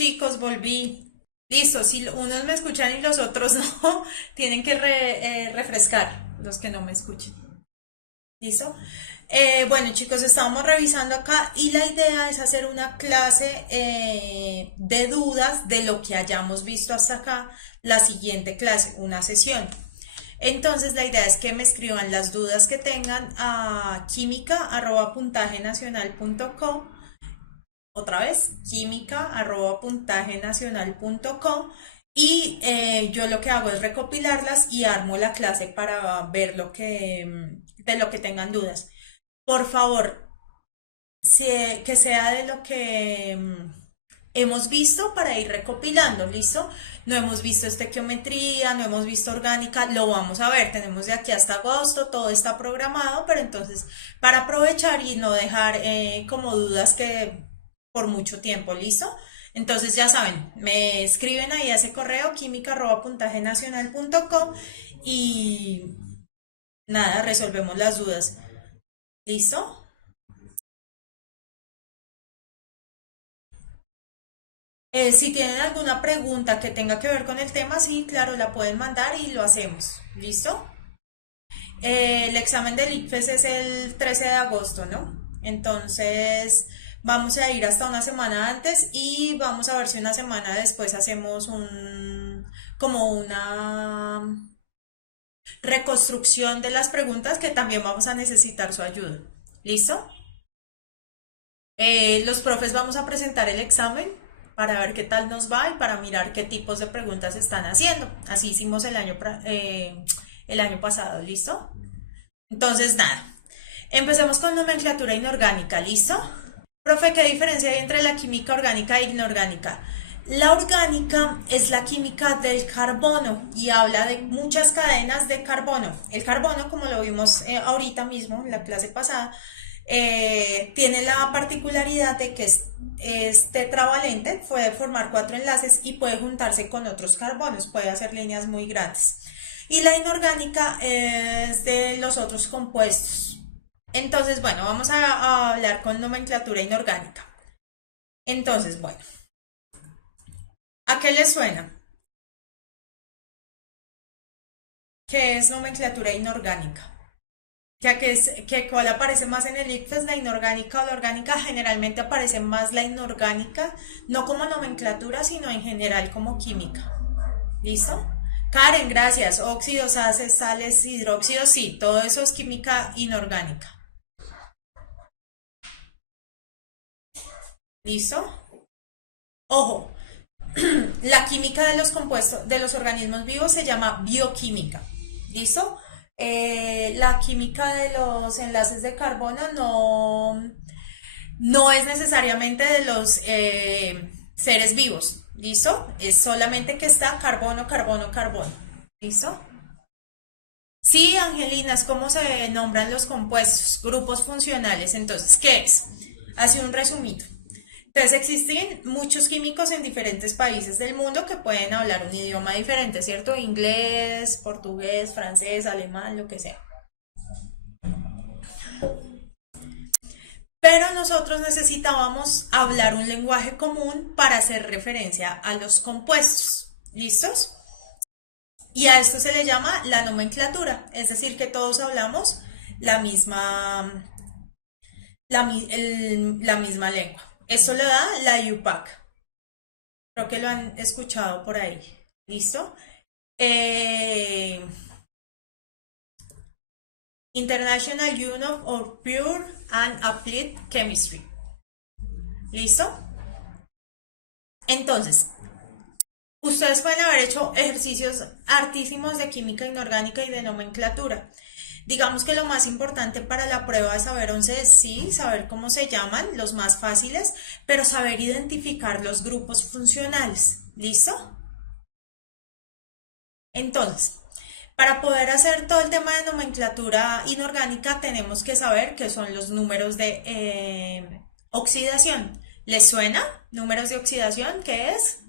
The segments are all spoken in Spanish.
chicos, volví. Listo, si unos me escuchan y los otros no, tienen que refrescar los que no me escuchen. ¿Listo? Bueno, chicos, estábamos revisando acá y la idea es hacer una clase de dudas de lo que hayamos visto hasta acá, la siguiente clase, una sesión. Entonces, la idea es que me escriban las dudas que tengan a química@puntajenacional.com. Otra vez, química@puntajenacional.com, y yo lo que hago es recopilarlas y armo la clase para ver de lo que tengan dudas. Por favor, que sea de lo que hemos visto para ir recopilando, ¿listo? No hemos visto estequiometría, no hemos visto orgánica, lo vamos a ver, tenemos de aquí hasta agosto, todo está programado, pero entonces para aprovechar y no dejar como dudas que por mucho tiempo, ¿listo? Entonces ya saben, me escriben ahí a ese correo química@puntajenacional.com y nada, resolvemos las dudas. ¿Listo? Si tienen alguna pregunta que tenga que ver con el tema, sí, claro, la pueden mandar y lo hacemos. ¿Listo? El examen del ICFES es el 13 de agosto, ¿no? Entonces, vamos a ir hasta una semana antes y vamos a ver si una semana después hacemos como una reconstrucción de las preguntas que también vamos a necesitar su ayuda. ¿Listo? Los profes vamos a presentar el examen para ver qué tal nos va y para mirar qué tipos de preguntas están haciendo. Así hicimos el año pasado, ¿listo? Entonces, nada, empecemos con nomenclatura inorgánica, ¿listo? Profe, ¿qué diferencia hay entre la química orgánica e inorgánica? La orgánica es la química del carbono y habla de muchas cadenas de carbono. El carbono, como lo vimos ahorita mismo en la clase pasada, tiene la particularidad de que es tetravalente, puede formar cuatro enlaces y puede juntarse con otros carbonos, puede hacer líneas muy grandes. Y la inorgánica es de los otros compuestos. Entonces, bueno, vamos a hablar con nomenclatura inorgánica. Entonces, bueno, ¿a qué les suena? ¿Qué es nomenclatura inorgánica? ¿Cuál aparece más en el ICFES, la inorgánica o la orgánica? Generalmente aparece más la inorgánica, no como nomenclatura, sino en general como química. ¿Listo? Karen, gracias. Óxidos, haces, sales, hidróxidos, sí, todo eso es química inorgánica. ¿Listo? Ojo, la química de los compuestos, de los organismos vivos se llama bioquímica. ¿Listo? La química de los enlaces de carbono no es necesariamente de los seres vivos. ¿Listo? Es solamente que está carbono, carbono, carbono. ¿Listo? Sí, Angelina, es como se nombran los compuestos, grupos funcionales. Entonces, ¿qué es? Hace un resumido. Entonces existen muchos químicos en diferentes países del mundo que pueden hablar un idioma diferente, ¿cierto? Inglés, portugués, francés, alemán, lo que sea. Pero nosotros necesitábamos hablar un lenguaje común para hacer referencia a los compuestos. ¿Listos? Y a esto se le llama la nomenclatura, es decir, que todos hablamos la misma, la misma lengua. Esto lo da la UPAC. Creo que lo han escuchado por ahí. ¿Listo? Eh, International Union of Pure and Applied Chemistry. ¿Listo? Entonces, ustedes pueden haber hecho ejercicios hartísimos de química inorgánica y de nomenclatura. Digamos que lo más importante para la prueba de saber 11 es sí, saber cómo se llaman, los más fáciles, pero saber identificar los grupos funcionales. ¿Listo? Entonces, para poder hacer todo el tema de nomenclatura inorgánica tenemos que saber qué son los números de oxidación. ¿Les suena? ¿Números de oxidación? ¿Qué es?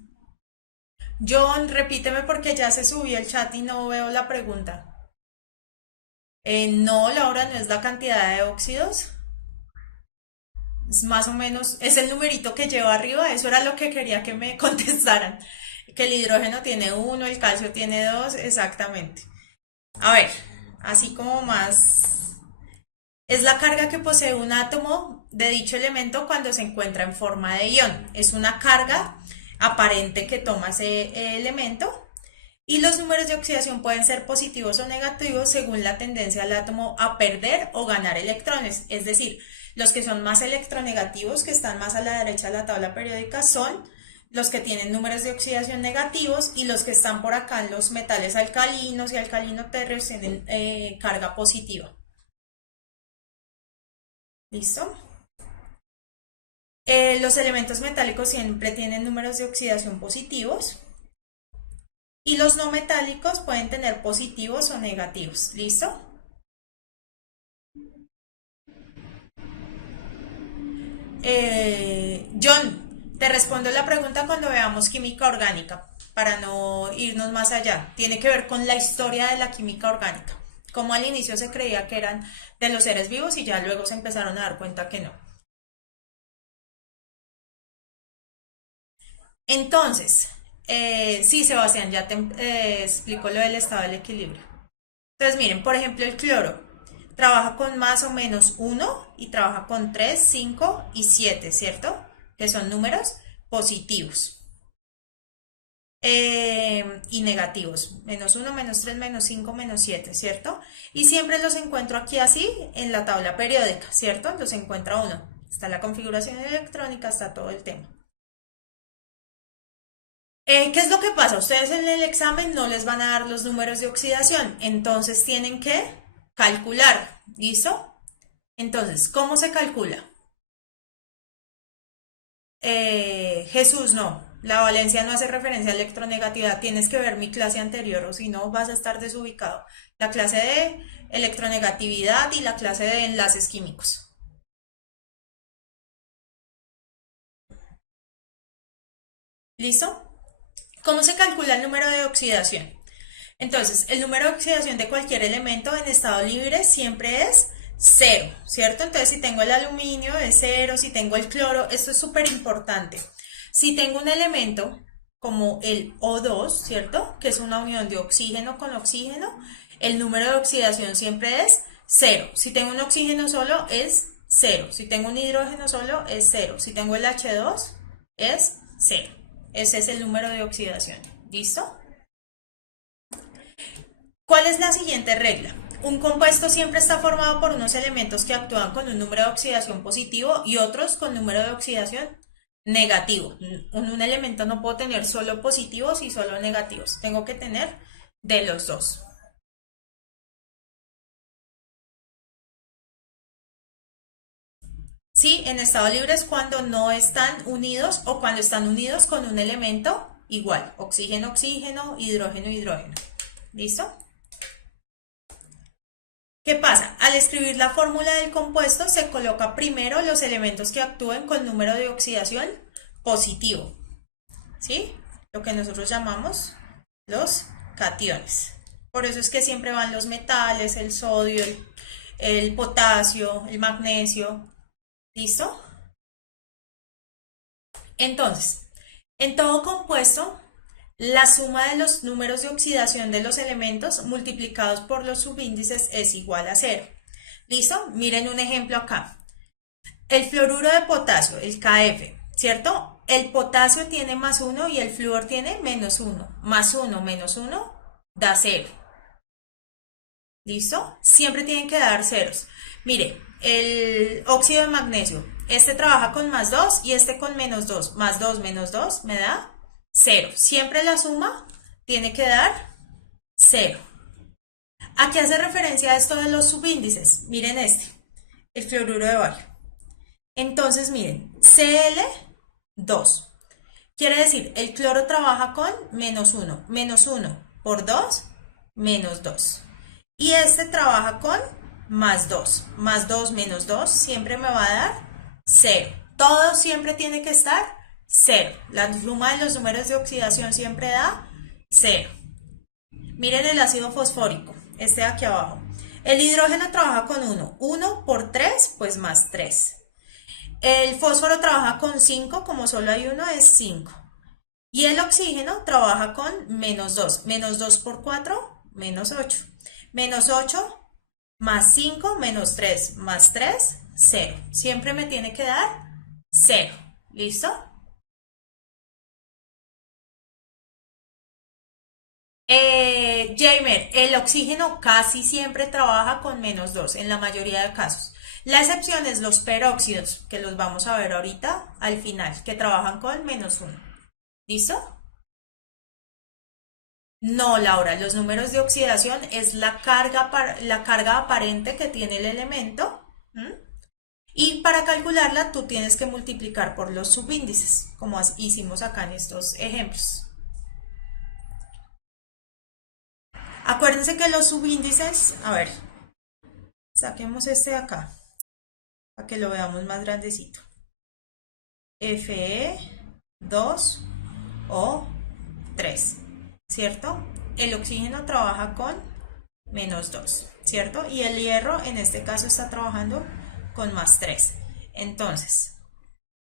John, repíteme porque ya se subió el chat y no veo la pregunta. No, Laura, no es la cantidad de óxidos. Es más o menos, es el numerito que lleva arriba, eso era lo que quería que me contestaran. Que el hidrógeno tiene uno, el calcio tiene dos, exactamente. A ver, así como más, es la carga que posee un átomo de dicho elemento cuando se encuentra en forma de ión. Es una carga aparente que toma ese elemento y los números de oxidación pueden ser positivos o negativos según la tendencia del átomo a perder o ganar electrones. Es decir, los que son más electronegativos, que están más a la derecha de la tabla periódica, son los que tienen números de oxidación negativos y los que están por acá en los metales alcalinos y alcalino-térreos tienen carga positiva. ¿Listo? Los elementos metálicos siempre tienen números de oxidación positivos y los no metálicos pueden tener positivos o negativos. ¿Listo? John, te respondo la pregunta cuando veamos química orgánica, para no irnos más allá. Tiene que ver con la historia de la química orgánica. Como al inicio se creía que eran de los seres vivos y ya luego se empezaron a dar cuenta que no. Entonces, sí, Sebastián, ya te explico lo del estado del equilibrio. Entonces, miren, por ejemplo, el cloro trabaja con más o menos uno y trabaja con 3, 5 y 7, ¿cierto? Que son números positivos y negativos. Menos uno, menos 3, menos 5, menos 7, ¿cierto? Y siempre los encuentro aquí así en la tabla periódica, ¿cierto? Los encuentra uno. Está la configuración electrónica, está todo el tema. ¿Qué es lo que pasa? Ustedes en el examen no les van a dar los números de oxidación, entonces tienen que calcular, ¿listo? Entonces, ¿cómo se calcula? Jesús, no, la valencia no hace referencia a electronegatividad, tienes que ver mi clase anterior o si no vas a estar desubicado. La clase de electronegatividad y la clase de enlaces químicos. ¿Listo? ¿Cómo se calcula el número de oxidación? Entonces, el número de oxidación de cualquier elemento en estado libre siempre es cero, ¿cierto? Entonces, si tengo el aluminio es cero, si tengo el cloro, esto es súper importante. Si tengo un elemento como el O2, ¿cierto? Que es una unión de oxígeno con oxígeno, el número de oxidación siempre es cero. Si tengo un oxígeno solo es cero. Si tengo un hidrógeno solo es cero. Si tengo el H2 es cero. Ese es el número de oxidación. ¿Listo? ¿Cuál es la siguiente regla? Un compuesto siempre está formado por unos elementos que actúan con un número de oxidación positivo y otros con número de oxidación negativo. Un elemento no puedo tener solo positivos y solo negativos. Tengo que tener de los dos. Sí, en estado libre es cuando no están unidos o cuando están unidos con un elemento igual. Oxígeno, oxígeno, hidrógeno, hidrógeno. ¿Listo? ¿Qué pasa? Al escribir la fórmula del compuesto se coloca primero los elementos que actúen con número de oxidación positivo, ¿sí? Lo que nosotros llamamos los cationes. Por eso es que siempre van los metales, el sodio, el potasio, el magnesio. ¿Listo? Entonces, en todo compuesto, la suma de los números de oxidación de los elementos multiplicados por los subíndices es igual a cero. ¿Listo? Miren un ejemplo acá. El fluoruro de potasio, el KF, ¿cierto? El potasio tiene más 1 y el flúor tiene menos 1. Más 1 menos 1 da 0. ¿Listo? Siempre tienen que dar ceros. Mire, el óxido de magnesio, este trabaja con más 2 y este con menos 2. Más 2 menos 2 me da 0. Siempre la suma tiene que dar 0. ¿A qué hace referencia esto de los subíndices? Miren este, el fluoruro de bario. Entonces, miren, Cl2. Quiere decir, el cloro trabaja con menos 1. Menos 1 por 2, menos 2. Y este trabaja con más 2. Más 2 menos 2 siempre me va a dar 0. Todo siempre tiene que estar 0. La suma de los números de oxidación siempre da 0. Miren el ácido fosfórico, este de aquí abajo. El hidrógeno trabaja con 1. 1 por 3, pues más 3. El fósforo trabaja con 5, como solo hay uno, es 5. Y el oxígeno trabaja con menos 2. Menos 2 por 4, menos 8. Menos 8 más 5, menos 3, más 3, 0. Siempre me tiene que dar 0. ¿Listo? Jamer, el oxígeno casi siempre trabaja con menos 2 en la mayoría de casos. La excepción es los peróxidos, que los vamos a ver ahorita al final, que trabajan con menos 1. ¿Listo? No, Laura, los números de oxidación es la carga aparente que tiene el elemento. ¿M? Y para calcularla tú tienes que multiplicar por los subíndices, como hicimos acá en estos ejemplos. Acuérdense que los subíndices, a ver, saquemos este de acá, para que lo veamos más grandecito. Fe2O3, ¿cierto? El oxígeno trabaja con menos 2, ¿cierto? Y el hierro en este caso está trabajando con más 3. Entonces,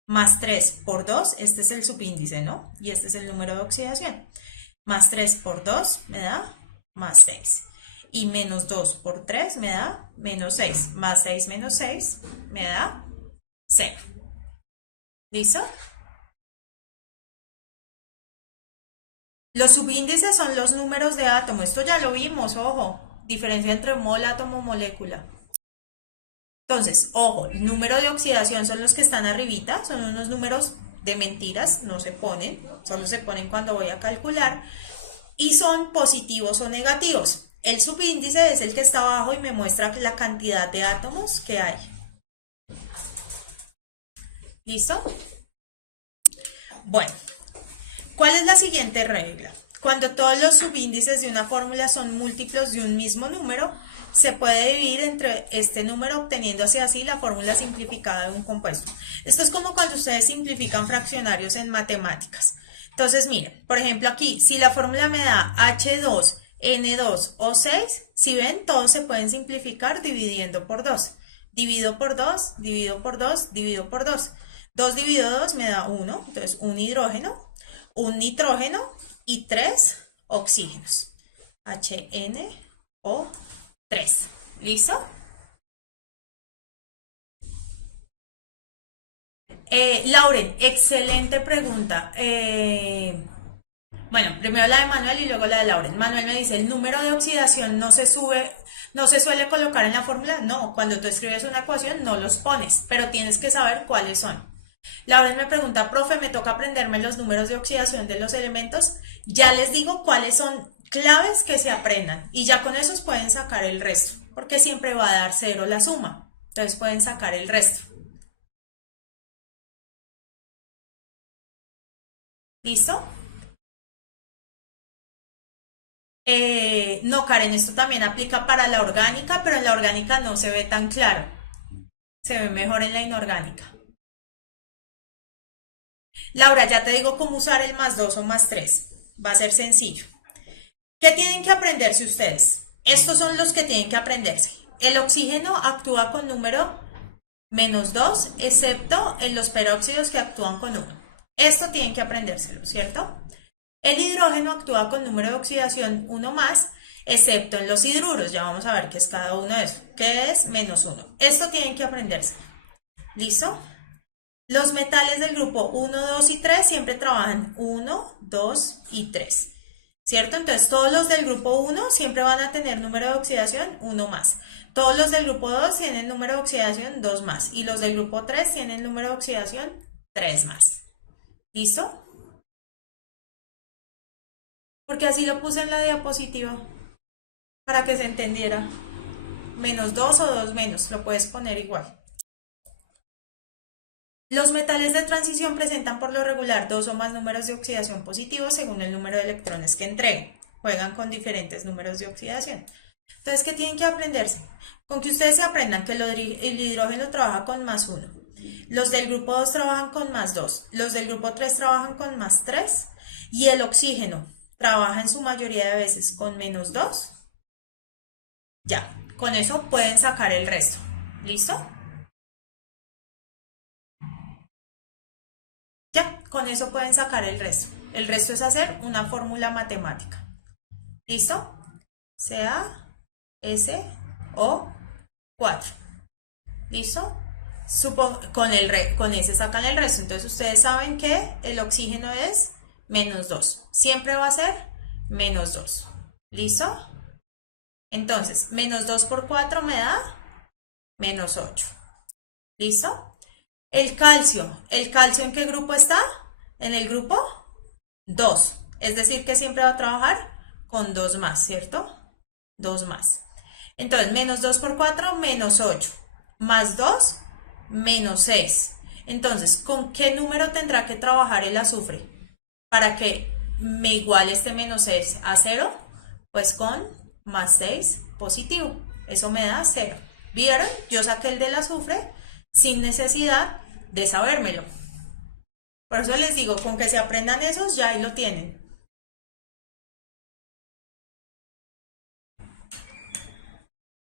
más 3 por 2, este es el subíndice, ¿no? Y este es el número de oxidación. Más 3 por 2 me da más 6. Y menos 2 por 3 me da menos 6. Más 6 menos 6 me da 0. ¿Listo? Los subíndices son los números de átomo. Esto ya lo vimos, ojo. Diferencia entre mol, átomo, molécula. Entonces, ojo, el número de oxidación son los que están arribita. Son unos números de mentiras, no se ponen. Solo se ponen cuando voy a calcular. Y son positivos o negativos. El subíndice es el que está abajo y me muestra la cantidad de átomos que hay. ¿Listo? Bueno, ¿cuál es la siguiente regla? Cuando todos los subíndices de una fórmula son múltiplos de un mismo número, se puede dividir entre este número obteniéndose así la fórmula simplificada de un compuesto. Esto es como cuando ustedes simplifican fraccionarios en matemáticas. Entonces, miren, por ejemplo aquí, si la fórmula me da H2, N2 o 6, si ven, todos se pueden simplificar dividiendo por 2. Divido por 2, divido por 2, divido por 2. 2 dividido 2 me da 1, entonces un hidrógeno, un nitrógeno y 3 oxígenos. HNO3. ¿Listo? Lauren, excelente pregunta. Bueno, primero la de Manuel y luego la de Lauren. Manuel me dice, ¿el número de oxidación no se sube, no se suele colocar en la fórmula? No, cuando tú escribes una ecuación no los pones, pero tienes que saber cuáles son. Lauren me pregunta, profe, ¿me toca aprenderme los números de oxidación de los elementos? Ya les digo cuáles son claves que se aprendan y ya con esos pueden sacar el resto, porque siempre va a dar 0 la suma. Entonces pueden sacar el resto. ¿Listo? No, Karen, esto también aplica para la orgánica, pero en la orgánica no se ve tan claro. Se ve mejor en la inorgánica. Laura, ya te digo cómo usar el más 2 o más 3. Va a ser sencillo. ¿Qué tienen que aprenderse ustedes? Estos son los que tienen que aprenderse. El oxígeno actúa con número menos 2, excepto en los peróxidos que actúan con 1. Esto tienen que aprendérselo, ¿cierto? El hidrógeno actúa con número de oxidación 1 más, excepto en los hidruros. Ya vamos a ver qué es cada uno de esos. ¿Qué es? Menos 1. Esto tienen que aprenderse. ¿Listo? Los metales del grupo 1, 2 y 3 siempre trabajan 1, 2 y 3. ¿Cierto? Entonces todos los del grupo 1 siempre van a tener número de oxidación 1 más. Todos los del grupo 2 tienen número de oxidación 2 más. Y los del grupo 3 tienen número de oxidación 3 más. ¿Listo? Porque así lo puse en la diapositiva. Para que se entendiera. Menos 2 o 2 menos. Lo puedes poner igual. Los metales de transición presentan por lo regular dos o más números de oxidación positivos según el número de electrones que entreguen. Juegan con diferentes números de oxidación. Entonces, ¿qué tienen que aprenderse? Con que ustedes se aprendan que el hidrógeno trabaja con más 1. Los del grupo 2 trabajan con más 2. Los del grupo 3 trabajan con más 3. Y el oxígeno trabaja en su mayoría de veces con menos 2. Ya, con eso pueden sacar el resto. ¿Listo? con eso pueden sacar el resto. El resto es hacer una fórmula matemática. ¿Listo? CaSO4. ¿Listo? Con ese sacan el resto. Entonces ustedes saben que el oxígeno es -2. Siempre va a ser -2. ¿Listo? Entonces, -2 por 4 me da -8. ¿Listo? ¿El calcio en qué grupo está? En el grupo 2. Es decir, que siempre va a trabajar con 2 más, ¿cierto? 2 más. Entonces, -2 por 4, -8. Más 2, -6. Entonces, ¿con qué número tendrá que trabajar el azufre para que me iguale este -6 a 0? Pues con +6 positivo. Eso me da 0. ¿Vieron? Yo saqué el del azufre sin necesidad de sabérmelo. Por eso les digo, con que se aprendan esos, ya ahí lo tienen.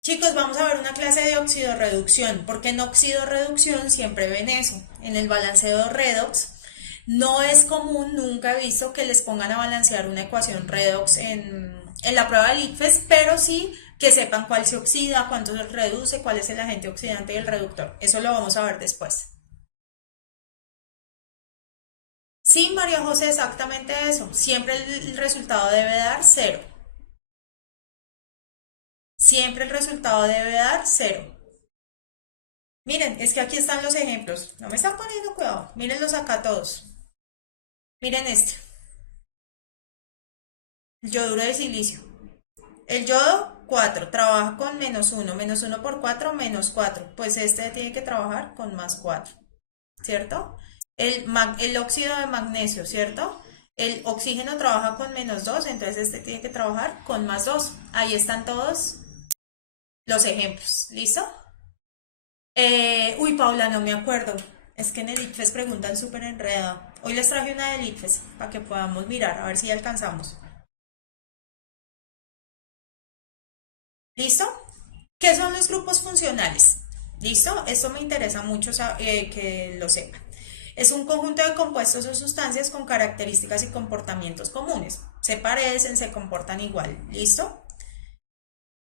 Chicos, vamos a ver una clase de oxidorreducción, porque en oxidorreducción siempre ven eso. En el balanceo redox no es común, nunca he visto que les pongan a balancear una ecuación redox en la prueba del ICFES, pero sí que sepan cuál se oxida, cuánto se reduce, cuál es el agente oxidante y el reductor. Eso lo vamos a ver después. Sí, María José, exactamente eso. Siempre el resultado debe dar 0. Siempre el resultado debe dar 0. Miren, es que aquí están los ejemplos. No me están poniendo cuidado. Mírenlos acá todos. Miren este. El yoduro de silicio. El yodo, 4. Trabaja con -1. -1 por 4, -4. Pues este tiene que trabajar con +4. ¿Cierto? El óxido de magnesio, ¿cierto? El oxígeno trabaja con -2, entonces este tiene que trabajar con +2. Ahí están todos los ejemplos. ¿Listo? Uy, Paula, no me acuerdo. Es que en el ICFES preguntan súper enredado. Hoy les traje una del ICFES para que podamos mirar, a ver si alcanzamos. ¿Listo? ¿Qué son los grupos funcionales? ¿Listo? Esto me interesa mucho que lo sepan. Es un conjunto de compuestos o sustancias con características y comportamientos comunes. Se parecen, se comportan igual. ¿Listo?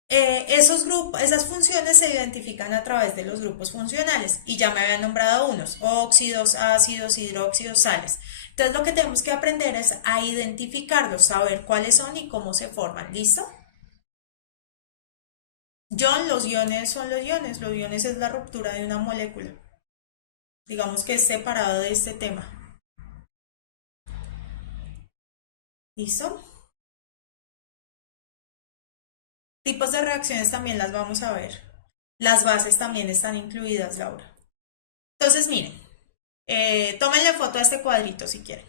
Esos grupos, esas funciones se identifican a través de los grupos funcionales y ya me habían nombrado unos, óxidos, ácidos, hidróxidos, sales. Entonces lo que tenemos que aprender es a identificarlos, saber cuáles son y cómo se forman. ¿Listo? John, los iones son los iones es la ruptura de una molécula. Digamos que es separado de este tema. ¿Listo? Tipos de reacciones también las vamos a ver. Las bases también están incluidas, Laura. Entonces, miren, tómenle foto a este cuadrito si quieren.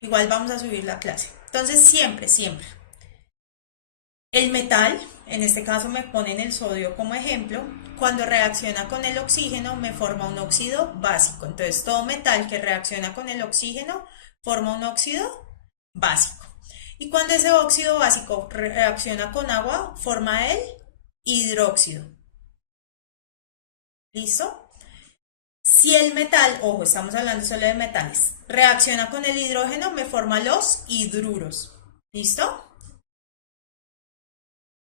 Igual vamos a subir la clase. Entonces, siempre, siempre. El metal, en este caso me ponen el sodio como ejemplo, cuando reacciona con el oxígeno me forma un óxido básico. Entonces, todo metal que reacciona con el oxígeno forma un óxido básico. Y cuando ese óxido básico reacciona con agua, forma el hidróxido. ¿Listo? Si el metal, ojo, estamos hablando solo de metales, reacciona con el hidrógeno, me forma los hidruros. ¿Listo?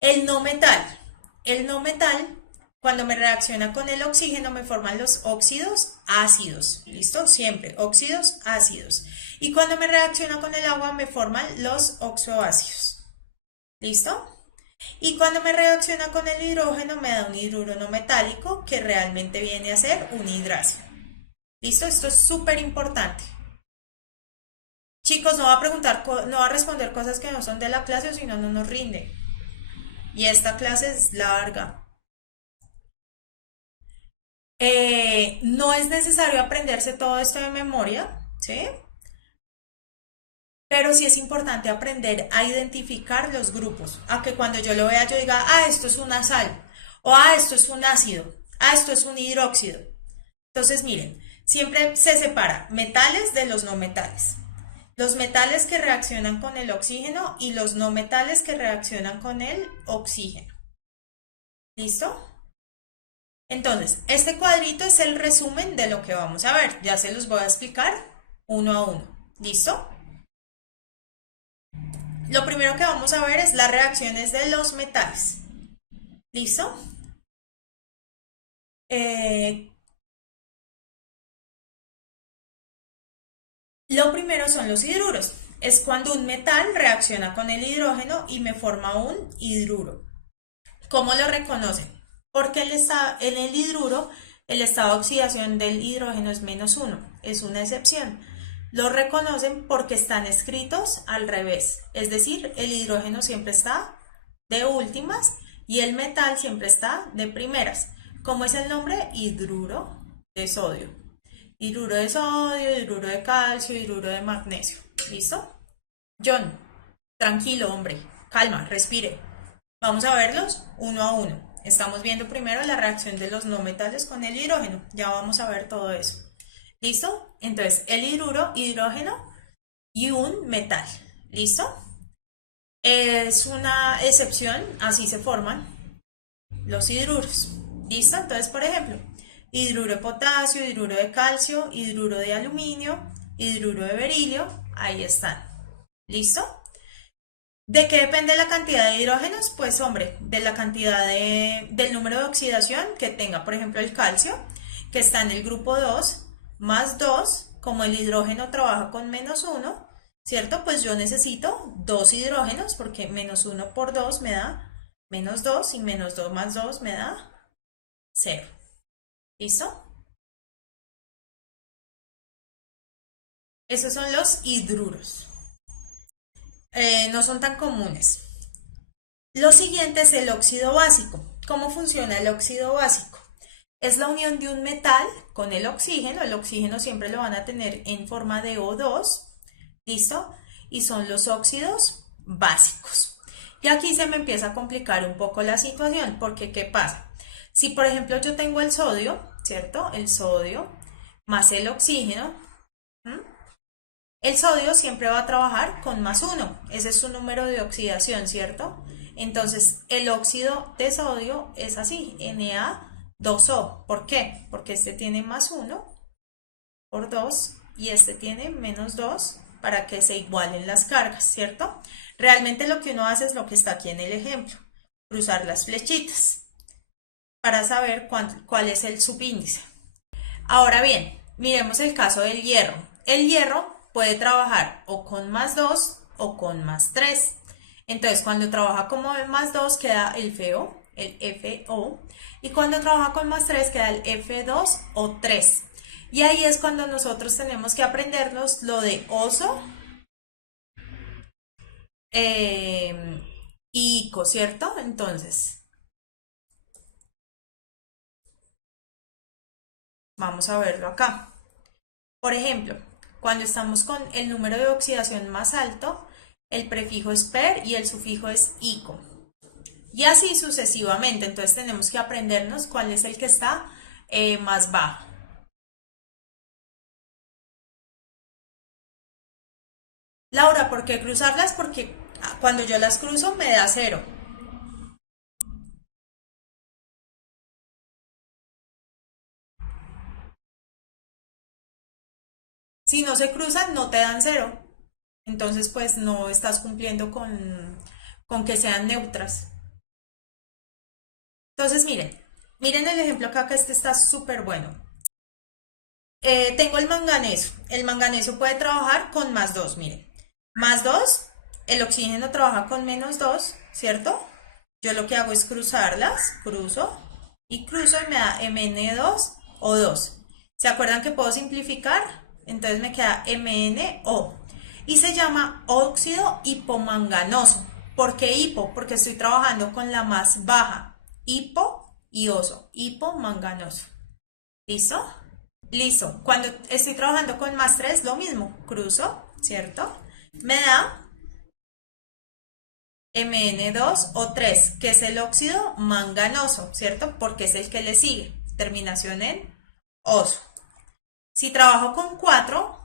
El no metal. El no metal, cuando me reacciona con el oxígeno, me forman los óxidos ácidos. ¿Listo? Siempre, óxidos ácidos. Y cuando me reacciona con el agua, me forman los oxoácidos. ¿Listo? Y cuando me reacciona con el hidrógeno, me da un hidruro no metálico que realmente viene a ser un hidracio. ¿Listo? Esto es súper importante. Chicos, no va a preguntar, no va a responder cosas que no son de la clase o si no, no nos rinde. Y esta clase es larga. No es necesario aprenderse todo esto de memoria, ¿sí? Pero sí es importante aprender a identificar los grupos, a que cuando yo lo vea yo diga, ah, esto es una sal, o ah, esto es un ácido, ah, esto es un hidróxido. Entonces, miren, siempre se separa metales de los no metales. Los metales que reaccionan con el oxígeno y los no metales que reaccionan con el oxígeno. ¿Listo? Entonces, este cuadrito es el resumen de lo que vamos a ver. Ya se los voy a explicar uno a uno. ¿Listo? Lo primero que vamos a ver es las reacciones de los metales. ¿Listo? Lo primero son los hidruros. Es cuando un metal reacciona con el hidrógeno y me forma un hidruro. ¿Cómo lo reconocen? Porque en el hidruro el estado de oxidación del hidrógeno es -1, es una excepción. Lo reconocen porque están escritos al revés, es decir, el hidrógeno siempre está de últimas y el metal siempre está de primeras. ¿Cómo es el nombre? Hidruro de sodio. Hidruro de sodio, hidruro de calcio, hidruro de magnesio. ¿Listo? John, tranquilo, hombre. Calma, respire. Vamos a verlos uno a uno. Estamos viendo primero la reacción de los no metales con el hidrógeno. Ya vamos a ver todo eso. ¿Listo? Entonces, el hidruro, hidrógeno y un metal. ¿Listo? Es una excepción, así se forman los hidruros. ¿Listo? Entonces, por ejemplo, hidruro de potasio, hidruro de calcio, hidruro de aluminio, hidruro de berilio, ahí están. ¿Listo? ¿De qué depende la cantidad de hidrógenos? Pues hombre, de la cantidad del número de oxidación que tenga, por ejemplo, el calcio, que está en el grupo 2, más 2, como el hidrógeno trabaja con -1, ¿cierto? Pues yo necesito 2 hidrógenos, porque -1 por 2 me da -2 y -2 más 2 me da 0. ¿Listo? Esos son los hidruros. No son tan comunes. Lo siguiente es el óxido básico. ¿Cómo funciona el óxido básico? Es la unión de un metal con el oxígeno. El oxígeno siempre lo van a tener en forma de O2. ¿Listo? Y son los óxidos básicos. Y aquí se me empieza a complicar un poco la situación, porque ¿qué pasa? Si por ejemplo yo tengo el sodio, ¿cierto? El sodio más el oxígeno, el sodio siempre va a trabajar con +1. Ese es su número de oxidación, ¿cierto? Entonces, el óxido de sodio es así, Na2O. ¿Por qué? Porque este tiene +1 por 2 y este tiene -2 para que se igualen las cargas, ¿cierto? Realmente lo que uno hace es lo que está aquí en el ejemplo, cruzar las flechitas para saber cuál es el subíndice. Ahora bien, miremos el caso del hierro. El hierro puede trabajar o con +2 o con +3. Entonces, cuando trabaja como +2 queda el FO, y cuando trabaja con +3 queda el F2O3. Y ahí es cuando nosotros tenemos que aprendernos lo de oso y ico, ¿cierto? Entonces, vamos a verlo acá. Por ejemplo, cuando estamos con el número de oxidación más alto, el prefijo es per y el sufijo es ico. Y así sucesivamente. Entonces tenemos que aprendernos cuál es el que está más bajo. Laura, ¿por qué cruzarlas? Porque cuando yo las cruzo me da 0. Si no se cruzan, no te dan 0. Entonces, pues no estás cumpliendo con que sean neutras. Entonces, miren el ejemplo acá, que este está súper bueno. Tengo el manganeso. El manganeso puede trabajar con +2, miren. +2, el oxígeno trabaja con -2, ¿cierto? Yo lo que hago es cruzarlas, cruzo y cruzo y me da Mn2O2. ¿Se acuerdan que puedo simplificar? Entonces me queda MnO. Y se llama óxido hipomanganoso. ¿Por qué hipo? Porque estoy trabajando con la más baja. Hipo y oso. Hipomanganoso. ¿Listo? Listo. Cuando estoy trabajando con +3, lo mismo. Cruzo, ¿cierto? Me da Mn2O3, que es el óxido manganoso, ¿cierto? Porque es el que le sigue. Terminación en oso. Si trabajo con 4,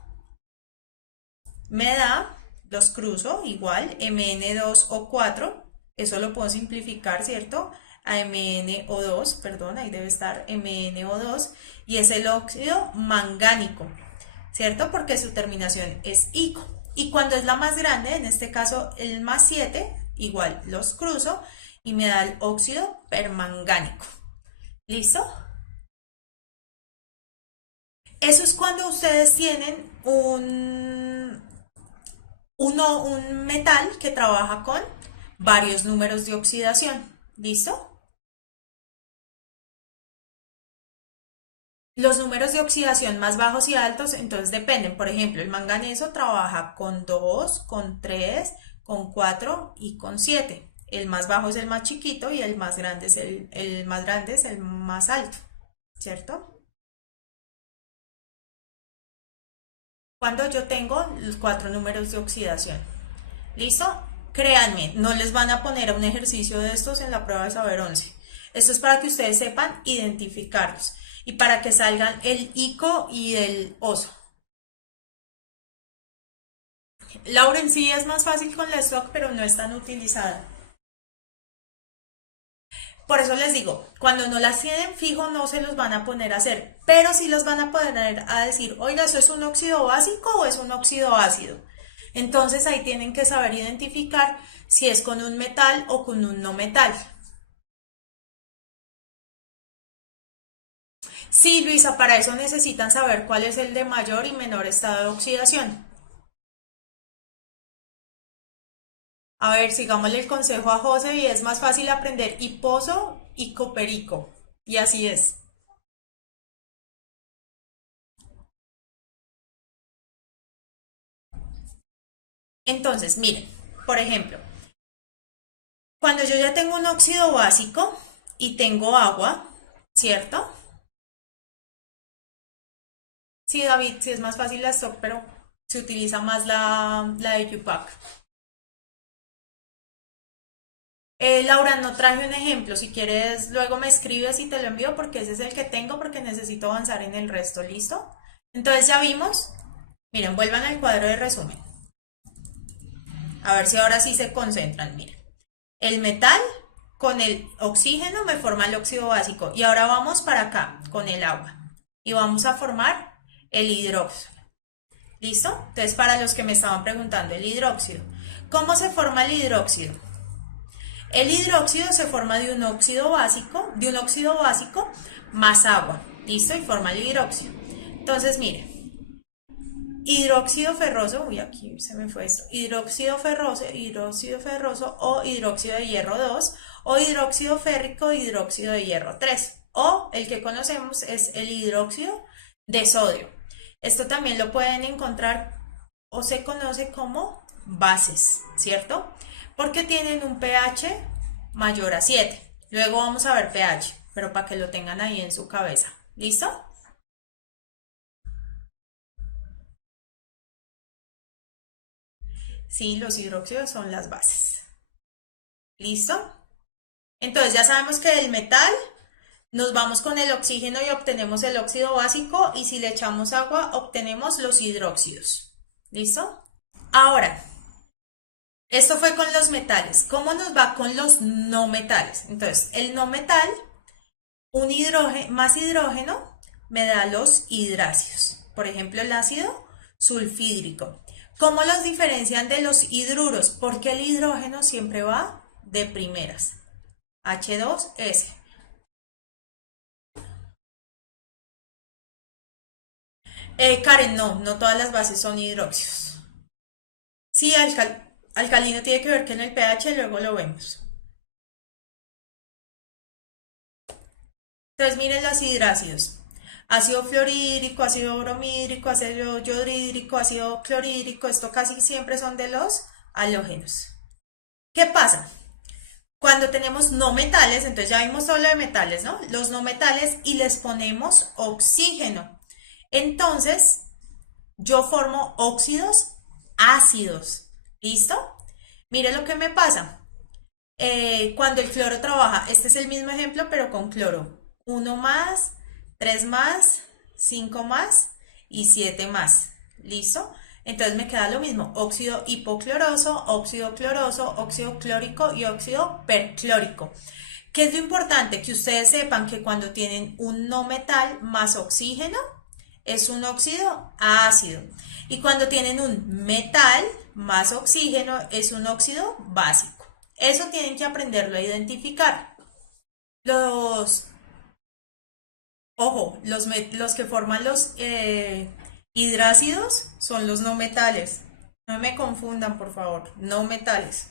me da, los cruzo igual, Mn2O4. Eso lo puedo simplificar, ¿cierto? A MnO2, perdón, ahí debe estar MnO2, y es el óxido mangánico. ¿cierto? Porque su terminación es ico. Y cuando es la más grande, en este caso el más 7, igual los cruzo y me da el óxido permangánico. ¿Listo? Eso es cuando ustedes tienen un metal que trabaja con varios números de oxidación. ¿Listo? Los números de oxidación más bajos y altos, entonces dependen. Por ejemplo, el manganeso trabaja con 2, con 3, con 4 y con 7. El más bajo es el más chiquito y el más grande es el más grande es el más alto, ¿cierto? Cuando yo tengo los 4 números de oxidación. ¿Listo? Créanme, no les van a poner a un ejercicio de estos en la prueba de saber 11. Esto es para que ustedes sepan identificarlos y para que salgan el ico y el oso. Lauren sí es más fácil con la stock, pero no es tan utilizada. Por eso les digo, cuando no las tienen fijo no se los van a poner a hacer, pero sí los van a poner a decir, oiga, ¿eso es un óxido básico o es un óxido ácido? Entonces ahí tienen que saber identificar si es con un metal o con un no metal. Sí, Luisa, para eso necesitan saber cuál es el de mayor y menor estado de oxidación. A ver, sigámosle el consejo a José y es más fácil aprender hiposo y coperico. Y así es. Entonces, miren, por ejemplo, cuando yo ya tengo un óxido básico y tengo agua, ¿cierto? Sí, David, sí es más fácil la stock, pero se utiliza más la de UPAC. Laura, no traje un ejemplo. Si quieres, luego me escribes y te lo envío porque ese es el que tengo porque necesito avanzar en el resto. ¿Listo? Entonces ya vimos. Miren, vuelvan al cuadro de resumen. A ver si ahora sí se concentran. Miren, el metal con el oxígeno me forma el óxido básico. Y ahora vamos para acá con el agua. Y vamos a formar el hidróxido. ¿Listo? Entonces, para los que me estaban preguntando, el hidróxido. ¿Cómo se forma el hidróxido? El hidróxido se forma de un óxido básico más agua. ¿Listo? Y forma el hidróxido. Entonces, mire, hidróxido ferroso, uy, aquí se me fue esto, hidróxido ferroso o hidróxido de hierro 2 o hidróxido férrico, hidróxido de hierro 3 o el que conocemos es el hidróxido de sodio. Esto también lo pueden encontrar o se conoce como bases, ¿cierto? Porque tienen un pH mayor a 7. Luego vamos a ver pH, pero para que lo tengan ahí en su cabeza. ¿Listo? Sí, los hidróxidos son las bases. ¿Listo? Entonces ya sabemos que del metal nos vamos con el oxígeno y obtenemos el óxido básico y si le echamos agua obtenemos los hidróxidos. ¿Listo? Ahora, esto fue con los metales. ¿Cómo nos va con los no metales? Entonces, el no metal, un hidrógeno, más hidrógeno, me da los hidrácidos. Por ejemplo, el ácido sulfídrico. ¿Cómo los diferencian de los hidruros? Porque el hidrógeno siempre va de primeras. H2S. Karen, no todas las bases son hidróxidos. Sí, alcalino tiene que ver que en el pH, luego lo vemos. Entonces miren los hidrácidos. Ácido fluorhídrico, ácido bromídrico, ácido yodhídrico, ácido clorhídrico, esto casi siempre son de los halógenos. ¿Qué pasa? Cuando tenemos no metales, entonces ya vimos todo lo de metales, ¿no? Los no metales y les ponemos oxígeno. Entonces, yo formo óxidos ácidos. ¿Listo? Mire lo que me pasa. Cuando el cloro trabaja, este es el mismo ejemplo, pero con cloro. 1 más, 3 más, 5 más y 7 más. ¿Listo? Entonces me queda lo mismo, óxido hipocloroso, óxido cloroso, óxido clórico y óxido perclórico. ¿Qué es lo importante? Que ustedes sepan que cuando tienen un no metal más oxígeno, es un óxido ácido. Y cuando tienen un metal más oxígeno es un óxido básico. Eso tienen que aprenderlo a identificar. Los, ojo, los que forman los hidrácidos son los no metales. No me confundan, por favor. No metales.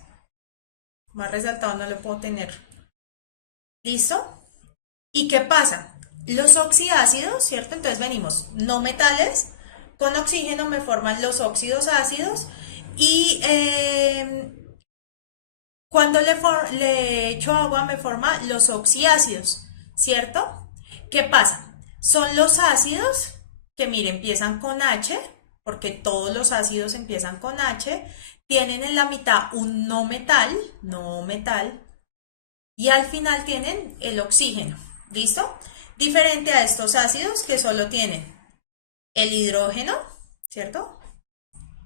Más resaltado no lo puedo tener. ¿Listo? ¿Y qué pasa? Los oxiácidos, ¿cierto? Entonces venimos no metales, con oxígeno me forman los óxidos ácidos y cuando le echo agua me forma los oxiácidos, ¿cierto? ¿Qué pasa? Son los ácidos que, mire, empiezan con H, porque todos los ácidos empiezan con H, tienen en la mitad un no metal, y al final tienen el oxígeno, ¿listo? Diferente a estos ácidos que solo tienen el hidrógeno, ¿cierto?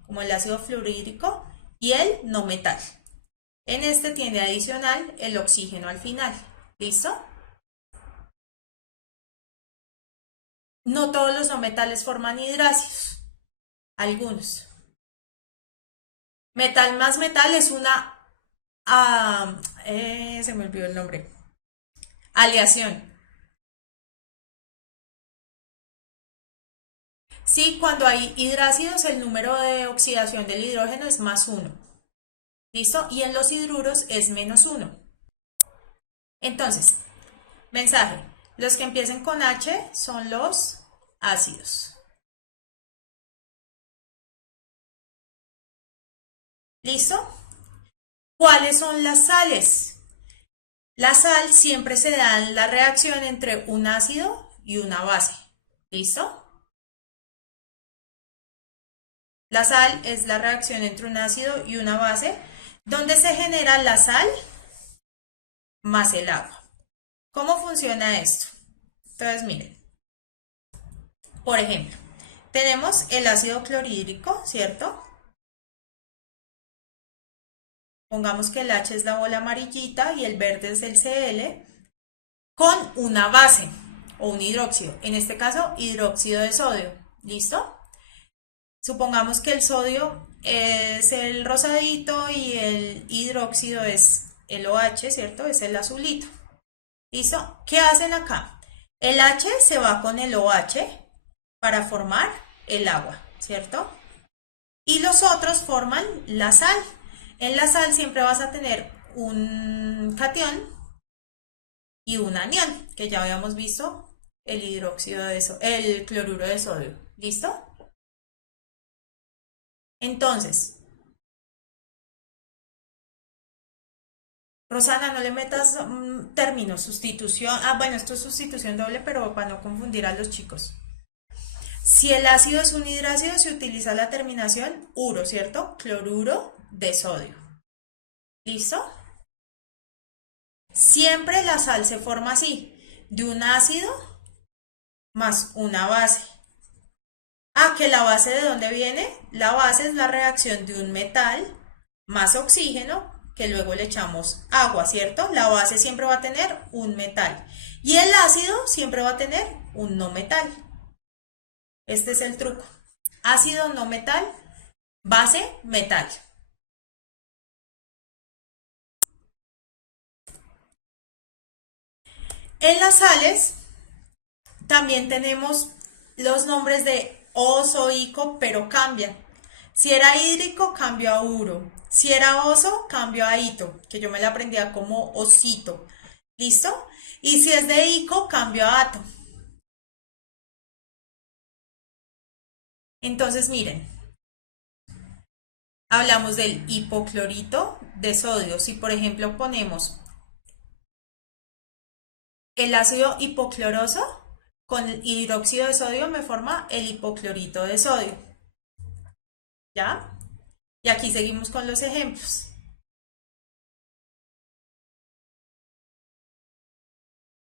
Como el ácido fluorhídrico y el no metal. En este tiene adicional el oxígeno al final, ¿listo? No todos los no metales forman hidrácidos, algunos. Metal más metal es una, se me olvidó el nombre, aleación. Sí, cuando hay hidrácidos el número de oxidación del hidrógeno es +1. ¿Listo? Y en los hidruros es -1. Entonces, mensaje. Los que empiecen con H son los ácidos. ¿Listo? ¿Cuáles son las sales? La sal siempre se da en la reacción entre un ácido y una base. ¿Listo? La sal es la reacción entre un ácido y una base, donde se genera la sal más el agua. ¿Cómo funciona esto? Entonces, miren. Por ejemplo, tenemos el ácido clorhídrico, ¿cierto? Pongamos que el H es la bola amarillita y el verde es el Cl, con una base o un hidróxido. En este caso, hidróxido de sodio. ¿Listo? Supongamos que el sodio es el rosadito y el hidróxido es el OH, ¿cierto? Es el azulito. ¿Listo? ¿Qué hacen acá? El H se va con el OH para formar el agua, ¿cierto? Y los otros forman la sal. En la sal siempre vas a tener un catión y un anión, que ya habíamos visto el hidróxido de el cloruro de sodio. ¿Listo? Entonces, Rosana, no le metas términos, sustitución. Ah, bueno, esto es sustitución doble, pero para no confundir a los chicos. Si el ácido es un hidrácido, se utiliza la terminación uro, ¿cierto? Cloruro de sodio. ¿Listo? Siempre la sal se forma así, de un ácido más una base. Ah, ¿que la base de dónde viene? La base es la reacción de un metal más oxígeno, que luego le echamos agua, ¿cierto? La base siempre va a tener un metal. Y el ácido siempre va a tener un no metal. Este es el truco. Ácido no metal, base metal. En las sales también tenemos los nombres de oso, ico, pero cambian. Si era hídrico, cambio a uro. Si era oso, cambio a hito, que yo me la aprendía como osito. ¿Listo? Y si es de ico, cambio a ato. Entonces, miren, hablamos del hipoclorito de sodio. Si, por ejemplo, ponemos el ácido hipocloroso con el hidróxido de sodio, me forma el hipoclorito de sodio. ¿Ya? Y aquí seguimos con los ejemplos.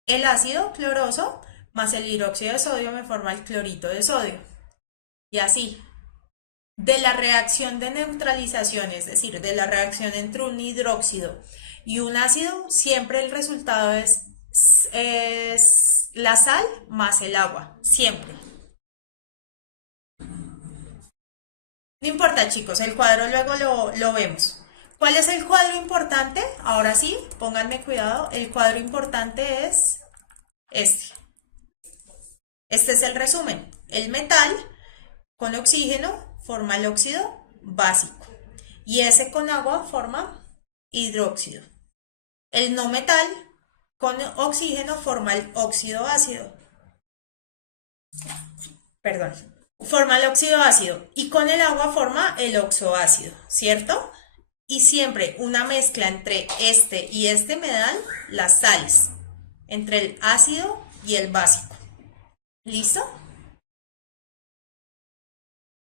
El ácido cloroso más el hidróxido de sodio me forma el clorito de sodio. Y así. De la reacción de neutralización, es decir, de la reacción entre un hidróxido y un ácido, siempre el resultado es la sal más el agua. Siempre. No importa, chicos, el cuadro luego lo vemos. ¿Cuál es el cuadro importante? Ahora sí, pónganme cuidado. El cuadro importante es este. Este es el resumen. El metal con oxígeno forma el óxido básico y ese con agua forma hidróxido. El no metal con oxígeno forma el óxido ácido. Perdón. Forma el óxido ácido y con el agua forma el oxoácido, ¿cierto? Y siempre una mezcla entre este y este me dan las sales, entre el ácido y el básico. ¿Listo?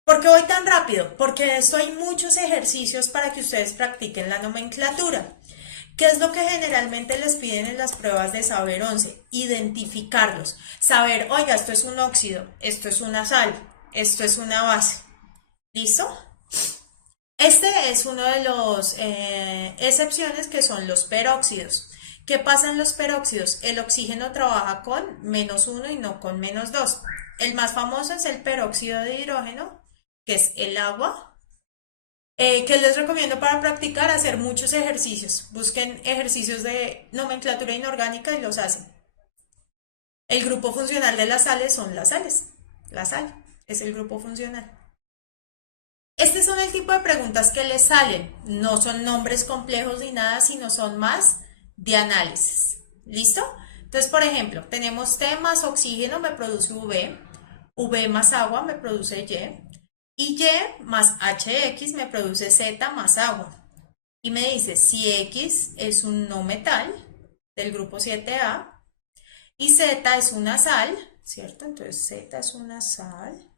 ¿Por qué voy tan rápido? Porque de esto hay muchos ejercicios para que ustedes practiquen la nomenclatura. ¿Qué es lo que generalmente les piden en las pruebas de saber 11? Identificarlos. Saber, oiga, esto es un óxido, esto es una sal, esto es una base. ¿Listo? Este es uno de los excepciones que son los peróxidos. ¿Qué pasa en los peróxidos? El oxígeno trabaja con -1 y no con -2. El más famoso es el peróxido de hidrógeno, que es el agua, que les recomiendo para practicar hacer muchos ejercicios. Busquen ejercicios de nomenclatura inorgánica y los hacen. El grupo funcional de las sales son las sales. La sal es el grupo funcional. Este son el tipo de preguntas que les salen. No son nombres complejos ni nada, sino son más de análisis. ¿Listo? Entonces, por ejemplo, tenemos T más oxígeno me produce V, V más agua me produce y más HX me produce Z más agua. Y me dice si X es un no metal del grupo 7A y Z es una sal, ¿cierto? Entonces Z es una sal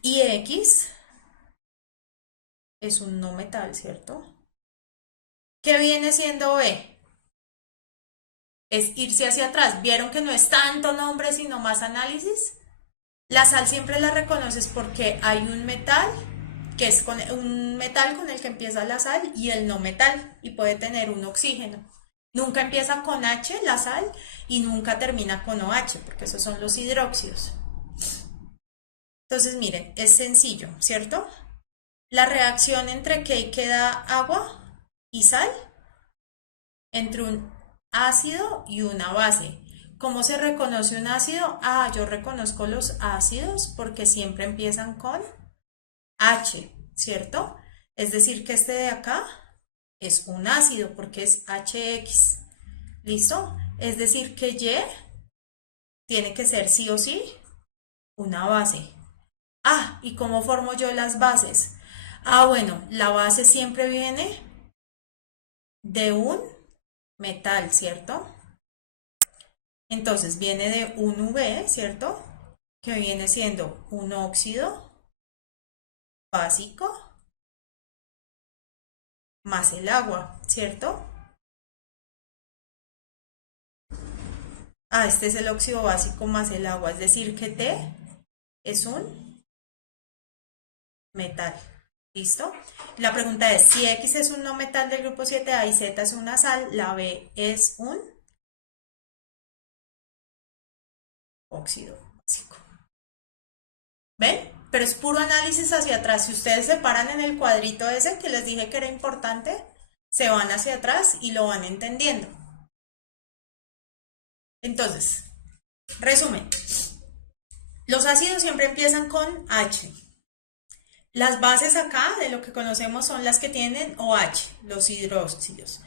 y X es un no metal, ¿cierto? ¿Qué viene siendo B? Es irse hacia atrás. ¿Vieron que no es tanto nombre, sino más análisis? La sal siempre la reconoces porque hay un metal, que es un metal con el que empieza la sal, y el no metal, y puede tener un oxígeno. Nunca empieza con H, la sal, y nunca termina con OH, porque esos son los hidróxidos. Entonces, miren, es sencillo, ¿cierto? La reacción entre que queda agua y sal, entre un ácido y una base. ¿Cómo se reconoce un ácido? Ah, yo reconozco los ácidos porque siempre empiezan con H, ¿cierto? Es decir, que este de acá es un ácido porque es HX. ¿Listo? Es decir, que Y tiene que ser sí o sí una base. Ah, ¿y cómo formo yo las bases? Ah, bueno, la base siempre viene de un metal, ¿cierto? Entonces viene de un V, ¿cierto? Que viene siendo un óxido básico más el agua, ¿cierto? Ah, este es el óxido básico más el agua, es decir que T es un metal. ¿Listo? La pregunta es, si X es un no metal del grupo 7A y Z es una sal, la B es un óxido básico. ¿Ven? Pero es puro análisis hacia atrás. Si ustedes se paran en el cuadrito ese que les dije que era importante, se van hacia atrás y lo van entendiendo. Entonces, resumen. Los ácidos siempre empiezan con H. Las bases acá de lo que conocemos son las que tienen OH, los hidróxidos.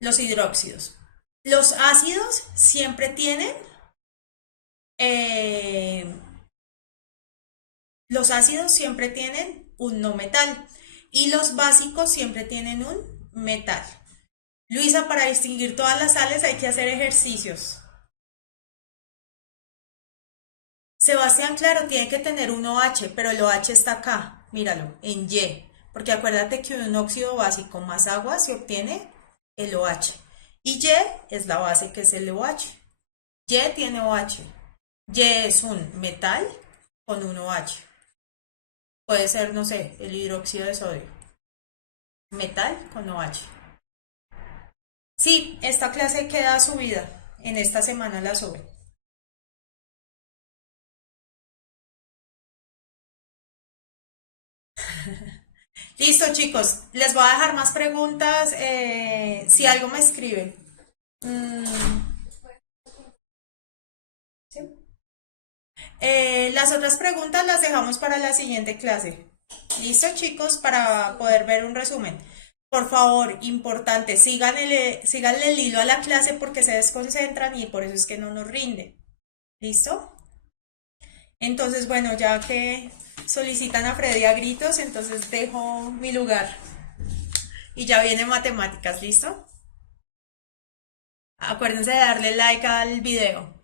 Los hidróxidos. Los ácidos siempre tienen un no metal y los básicos siempre tienen un metal. Luisa, para distinguir todas las sales hay que hacer ejercicios. Sebastián, claro, tiene que tener un OH, pero el OH está acá, míralo, en Y. Porque acuérdate que un óxido básico más agua se obtiene el OH. Y Y es la base que es el OH. Y tiene OH. Y es un metal con un OH. Puede ser, no sé, el hidróxido de sodio. Metal con OH. Sí, esta clase queda subida. En esta semana la sube. Listo, chicos. Les voy a dejar más preguntas. Si algo me escriben. Mm, ¿sí? Las otras preguntas las dejamos para la siguiente clase. Listo, chicos, para poder ver un resumen. Por favor, importante, síganle el hilo a la clase porque se desconcentran y por eso es que no nos rinde. ¿Listo? Entonces, bueno, ya que solicitan a Freddy a gritos, entonces dejo mi lugar. Y ya viene matemáticas, ¿listo? Acuérdense de darle like al video.